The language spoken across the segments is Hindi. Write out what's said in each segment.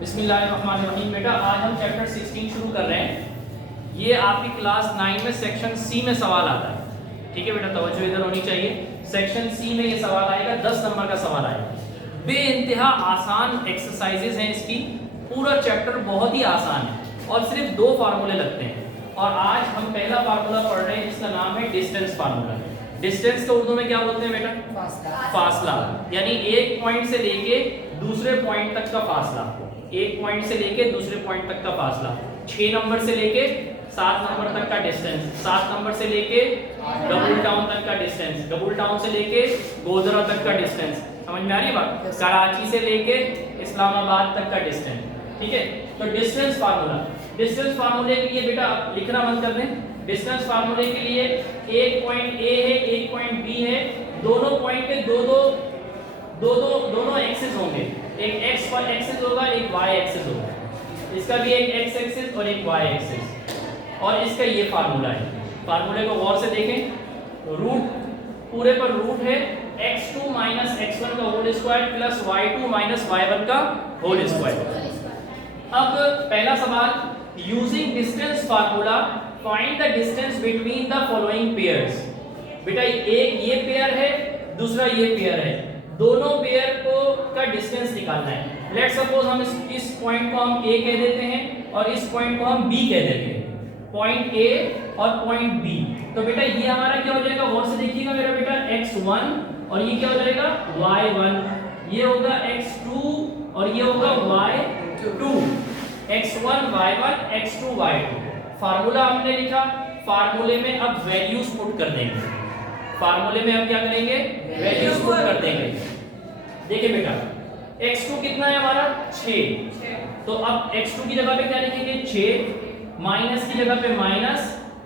बिस्मिल्लाहिर्रहमानिर्रहीम। बेटा आज हम चैप्टर 16 शुरू कर रहे हैं। ये आपकी क्लास 9 में सेक्शन सी में सवाल आता है। ठीक है बेटा, तवज्जो इधर होनी चाहिए। सेक्शन सी में ये सवाल आएगा, 10 नंबर का सवाल आएगा। बेइंतहा आसान एक्सरसाइजेज हैं इसकी। पूरा चैप्टर बहुत ही आसान है और सिर्फ 2 फार्मूले लगते हैं। और आज हम पहला फार्मूला पढ़ रहे हैं जिसका नाम है डिस्टेंस फार्मूला। डिस्टेंस को उर्दू में क्या बोलते हैं बेटा? फासला। यानी एक पॉइंट से लेके दूसरे पॉइंट तक का फासला। एक पॉइंट से लेके दूसरे पॉइंट तक का फासला। 6 नंबर से लेके 7 नंबर तक का डिस्टेंस। 7 नंबर से लेके डबल टाउन तक का डिस्टेंस। डबल टाउन से लेके गोधरा तक का डिस्टेंस। समझ में आ रही बात? कराची से लेके इस्लामाबाद तक का डिस्टेंस। ठीक है, तो डिस्टेंस फार्मूला। डिस्टेंस फार्मूले के लिए बेटा लिखना बंद कर दें। डिस्टेंस फार्मूले के लिए एक पॉइंट ए है, एक पॉइंट बी है। दोनों पॉइंट पे दोनों एक्सिस होंगे। एक एक्स पर एक्सिस होगा, एक वाई एक्सिस होगा। इसका भी एक एक्स एक्सिस और एक वाई एक्सिस। और इसका ये फार्मूला है। फार्मूले को गौर से देखें। रूट पूरे पर रूट है x2 माइनस x1 का whole square plus y2 minus y1 का होल स्क्वायर। अब पहला सवाल, using distance formula find the distance between the following pairs. बेटा एक ये पेयर है, दूसरा ये पेयर है। दोनों पेयर को का डिस्टेंस निकालना है। लेट्स सपोज हम इस पॉइंट को हम ए कह देते हैं और इस पॉइंट को हम बी कह देते हैं। पॉइंट ए और पॉइंट बी। तो बेटा ये हमारा क्या हो जाएगा? गौर से देखिएगा मेरा बेटा, x1 और ये क्या हो जाएगा? y1। ये होगा x2 और ये होगा y2। x1 y1 x2 y2। Formula हमने लिखा। फार्मूले में अब वैल्यूज पुट कर देंगे। फार्मूले में हम क्या करेंगे? वैल्यूज पुट कर देंगे। देखिए बेटा, x2 कितना है हमारा? 6। तो अब x2 की जगह पे क्या लिखेंगे? 6 माइनस की जगह पे माइनस,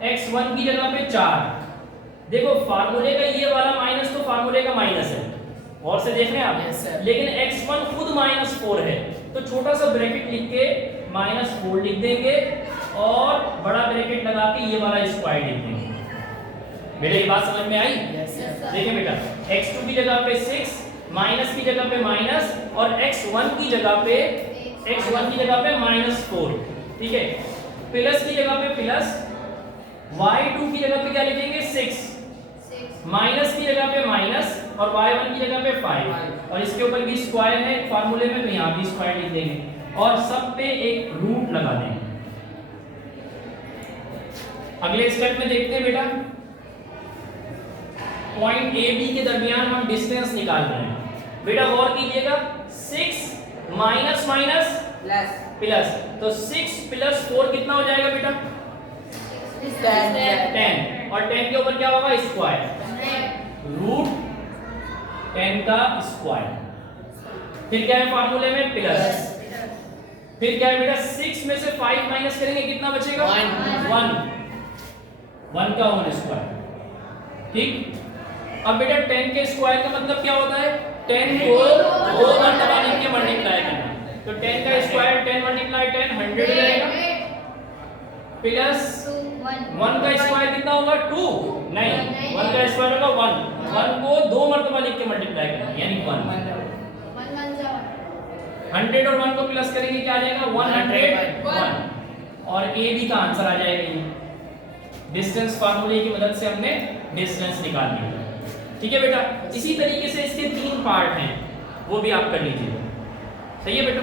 x1 की जगह पे 4। देखो फार्मूले का ये वाला माइनस तो फार्मूले का माइनस है, और से देख रहे हैं आप। लेकिन x1 खुद -4 है, तो छोटा सा ब्रैकेट लिख के -4 लिख देंगे और बड़ा ब्रैकेट लगा के ये वाला स्क्वायर लिख देंगे। बेटा ये बात समझ में आई? देखिए बेटा, x2 की जगह पे 6, माइनस की जगह पे माइनस और x1 की जगह पे -4। ठीक है, प्लस की जगह पे प्लस, y2 की जगह पे क्या लिखेंगे? 6, माइनस की जगह पे माइनस और y1 की जगह पे 5 और इसके ऊपर भी स्क्वायर है फार्मूले में, तो यहाँ भी स्क्वायर लिख देंगे और सब पे एक रूट लगा देंगे। अगले स्टेप में देखते हैं बेटा, पॉइंट ए बी के दरमियान हम डिस्टेंस निकाल रहे हैं। बेटा गौर कीजिएगा, 6 माइनस माइनस प्लस, तो 6 प्लस 4 कितना हो जाएगा बेटा? 10। और 10 के ऊपर क्या होगा? स्क्वायर, रूट 10 का स्क्वायर। फिर क्या है फार्मूले में? प्लस। फिर क्या है बेटा? 6 में से 5 माइनस करेंगे, कितना बचेगा? 1 का होल स्क्वायर। ठीक। अब बेटा 10 के स्क्वायर का मतलब क्या होता है? 10 को 2 मरतबा लिख के मल्टीप्लाई करना। तो 10 का स्क्वायर 10 मल्टीप्लाई 10 100 हो जाएगा। प्लस 1 का स्क्वायर कितना होगा? 2 नहीं, 1 का स्क्वायर होगा 1 को 2 मरतबा लिख के मल्टीप्लाई करना, यानी 100 और 1 को प्लस करेंगे क्या आ जाएगा? 101 और ए बी का आंसर आ जाएगा। ये डिस्टेंस फार्मूले की मदद से हमने डिस्टेंस निकाल लिया। ठीक है बेटा, इसी तरीके से इसके 3 पार्ट हैं, वो भी आप कर लीजिए। सही है बेटा?